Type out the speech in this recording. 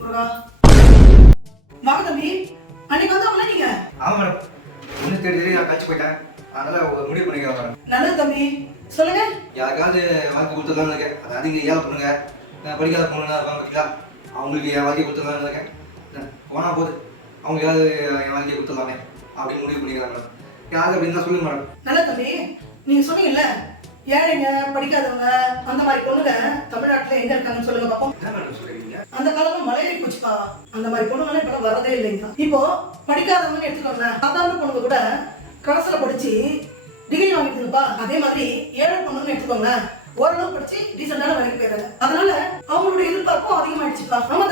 முருகா வாங்க தம்பி. அன்னைக்கு வந்தவங்கள நீங்க? ஆமா மேடம். ஒன்று தேடி நான் கழிச்சு போயிட்டேன். அதனால ஒரு முடிவு பண்ணிக்கிறேன் மேடம். நல்லது தம்பி, சொல்லுங்க. யாருக்காவது வாழ்க்கை கொடுத்துடலாம்னு இருக்கேன். அதாவது இங்கே ஏழை பொண்ணுங்க, படிக்காத பொண்ணுங்க இருப்பாங்க பார்த்தீங்களா, அவங்களுக்கு என் வாழ்க்கையை கொடுத்துடலாம்னு இருக்கேன். போனால் போகுது, அவங்க யாராவது என் வாழ்க்கையை கொடுத்துடலாமே அப்படின்னு முடிவு பண்ணிக்கிறேன் மேடம். யாரு அப்படின்னு தான் சொல்லுங்க மேடம். நல்லது தம்பி, நீங்க சொன்னீங்கல்ல ஏழைங்க படிக்காதவங்க அந்த மாதிரி பொண்ணுங்க தமிழ்நாட்டுல எங்க இருக்காங்கன்னு சொல்லுங்க பாப்போம். என்ன மேடம் சொல்றீங்க? அந்த காலத்துல மலையேறி போச்சுப்பா. அந்த மாதிரி பொண்ணுங்க இப்ப வரதே இல்லைங்க. இப்போ படிக்காதவங்க எடுத்துக்கோங்க, சாதாரண பொண்ணுங்க கூட கரஸ்ல படிச்சு டிகிரி வாங்கிட்டுப்பா. அதே மாதிரி ஏழை பொண்ணுங்க எடுத்துக்கோங்க, ஓரளவு படிச்சு டீசெண்டான வேலைக்கு போயிடுறாங்க. அதனால அவங்களுடைய எதிர்பார்ப்பும் அதிகமாயிடுச்சுப்பா. ஆமா